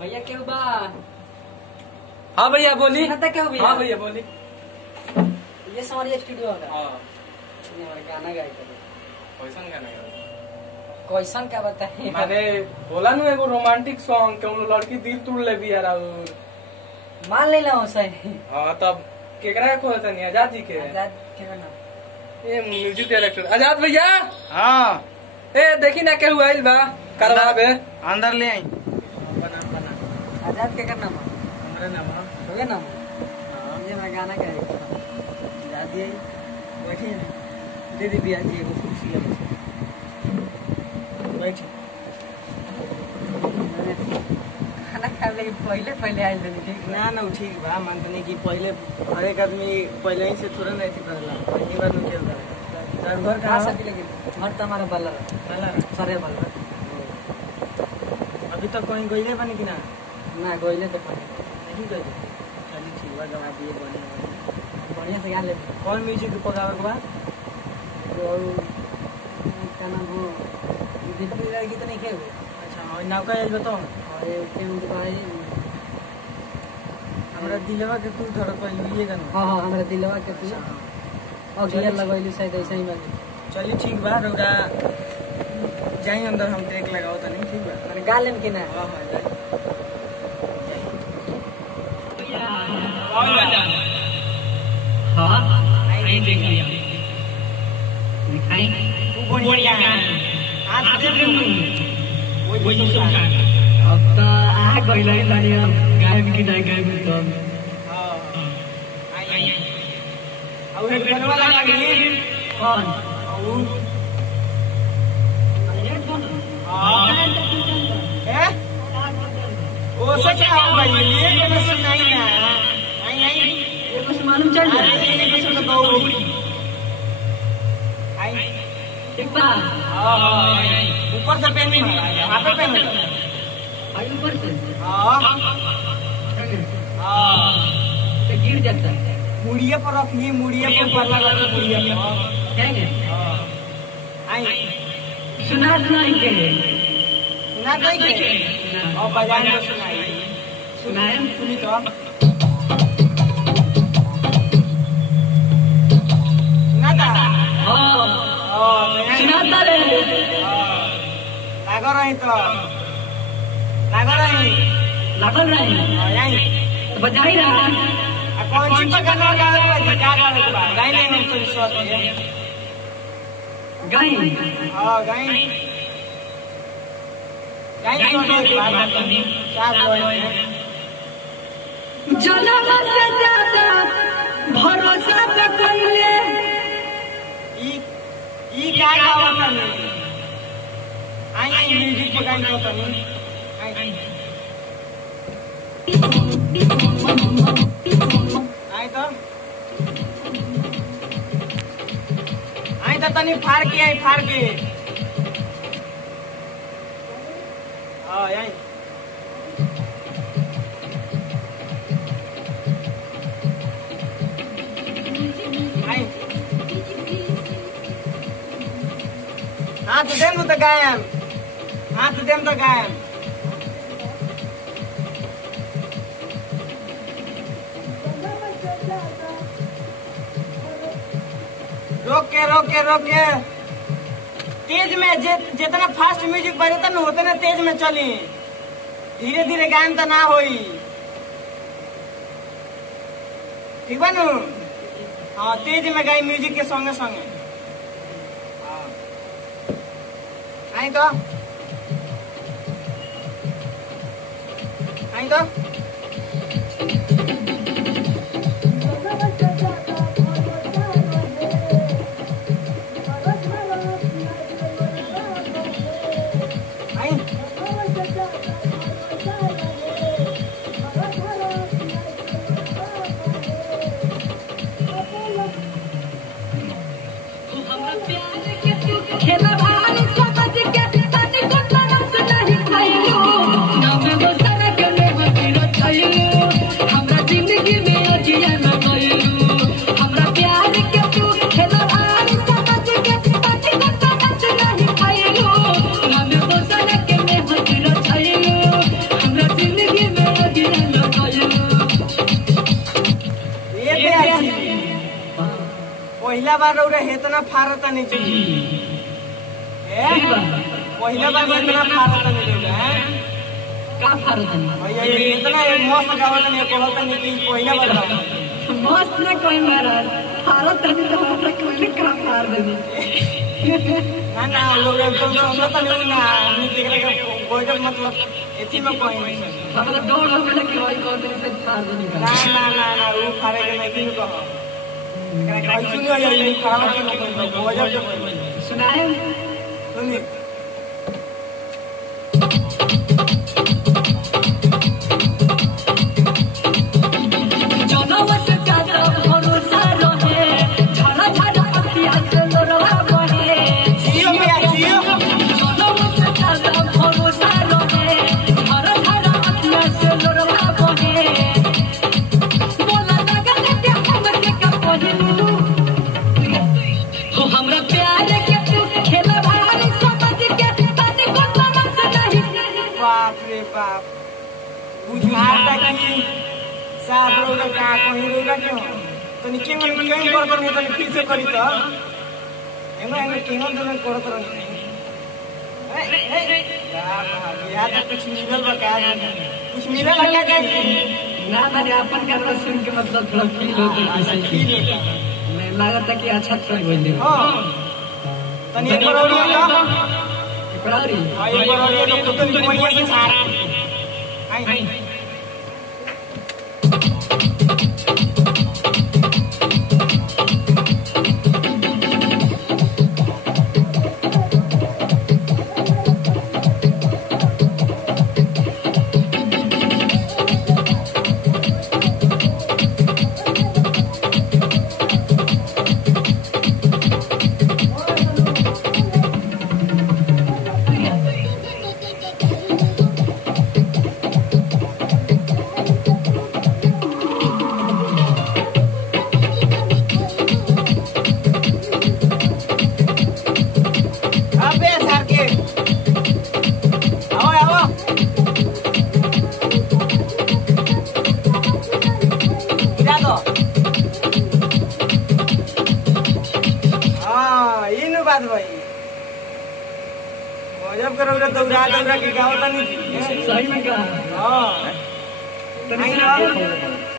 भैया क्यों बा? हाँ भैया बोली। क्यों भैया? हाँ भैया बोली। ये हमारी स्टूडियो होगा। हाँ गाना गाए कैसन गाना गाए? कैसन क्या बताए? मैंने बोला नु एगो रोमांटिक सॉन्ग के लड़की दिल तोड़ ले भी यार। मान लेना हो सही। हाँ तब केकरा को होता नहीं आजाद जी के? आजाद क्या नाम? ये म्यूजिक डायरेक्टर आजाद भैया। हाँ ए देखी ना के हुआ बा करवा बे अंदर ले आई। आजाद क्या नाम? हमारे नाम हो गया नाम? ये मैं गाना गाएगा। आजाद ये बैठिए ना। दे दी बिया जी को कुर्सी ले बैठ। खाना खा लेके पहले आए थे ठीक ना ना ठीक बा मानतनी कि पहले हर एक आदमी पहले ही से थोड़ा नहीं थी करला पहली बार नु खेल रहा है। घर कहाँ से लेकिन घर तो हमारा बल्ला सारे बल्ला। अभी तक कहीं गईले बनी कि ना? ना गोइले तो नहीं गए। चलिए ठीक बा गवा दिए बढ़िया से गा ले। कौन म्यूजिक पकावे के बा? और क्या नाम हो दीपक गीत नहीं खेल। अच्छा और नाव का याद बताओ। और ये क्या भाई हमरा दिलवा के तू थोड़ा पहले ये गाना। हाँ हाँ हमारे दिलवा के तू और गियर लगवाइली शायद ऐसा ही बात। चलिए ठीक बा रौरा जाई अंदर हम टेक लगाओ त नहीं ठीक बा। मैंने गा लेम कि ना? हां हां जाई। हाँ आई देख लिया दिखाई तू बढ़िया आज दे वो जो सब अब तो आ गइला लानी गायब की नहीं गायब तो हां आई अब हेड बनवा लगी कौन और हां ए ओ सच है भाई ये तो सुनाई ना आई आई ये कुछ मालूम चल रहा है ये कुछ तो आई ठीक बा हां हां ऊपर से पहन वहां पे पहन आई ऊपर से हां हां तो गिर जाता है मुड़िए पर रखिए मुड़िए पर ऊपर लगा के मुड़िए पर क्या है हां आई सुना सुनाई के सुना गई के और बजान में सुनाई सुनाए सुनी तो सुनाता हां हां सुनाता रे लागो रही तो लागो रही लगल रहे आई तो बजाई रहा आ कौन सी पकड़ना गावे क्या गावे के बाद गाई नहीं हम तो विश्वास है गाई हां गाई गाई तो के बाद चार लोग जनम से ज्यादा भरोसा पे कइले ई क्या गावत है आई म्यूजिक पे गाई तो नहीं आई आई तो तनी फाड़ के आई फाड़ के हां आई आई हाथ देम तो गायब हाथ देम तो गायब रोक के तेज में जितना फास्ट म्यूजिक बजेता ना उतना तेज में चली धीरे धीरे गायन तो ना होई ठीक बा नु हाँ तेज में गाई म्यूजिक के संगे संगे आई तो खेला भाई समझ के तानी को तरस नहीं खाइयो ना मैं वो सारा के ले बतिरो पहिला बार रौरा हेतना फारता नहीं चाहिए पहिला बार हेतना फारता नहीं रौरा हैं का फारत भैया ये इतना मस्त गावत नहीं कहता नहीं कि पहिला बार मस्त ना कोई महाराज फारत नहीं तो हमरा कोई का फार देनी ना लोग एकदम समझता नहीं ना हमने देख रहे कोई मतलब इसी में कोई नहीं हमरा डर हो गेल कि भाई कौन से फार देनी ना वो फारे के नहीं किन कहो एकरा खाई सुनियो ये खराब के कोई गजब के कोई सुनाए सुनी जनवा से ज्यादा भरोसा रहे झरा झरा अखिया से लोरवा बहे जियो भैया जियो जनवा से ज्यादा भरोसा रहे झरा झरा अखिया से लोरवा बहे बोला लगन के हमरे का पहिलू हो हमरा प्यार के तू खेला भारी समझ के तने को समझ नहीं बाप रे बाप बुझाता कि साहब लोग का कहीं रोगा क्यों तो निके में क्यों कर नहीं तो फिर से करी तो एमे केहन तो नहीं करत रही यार तो कुछ मिलल बका कुछ मिलल लगा के ना मैंने अपन गाना सुन के मतलब थोड़ा फील होता है फील होता मैं लगता कि अच्छा ट्राई बोल हां तनी एक बार और एक बार हां एक बार और तो तनी बढ़िया से सारा आई बात भाई गजब करो दौड़ा दौड़ा के गाँव नहीं सही में कहा हाँ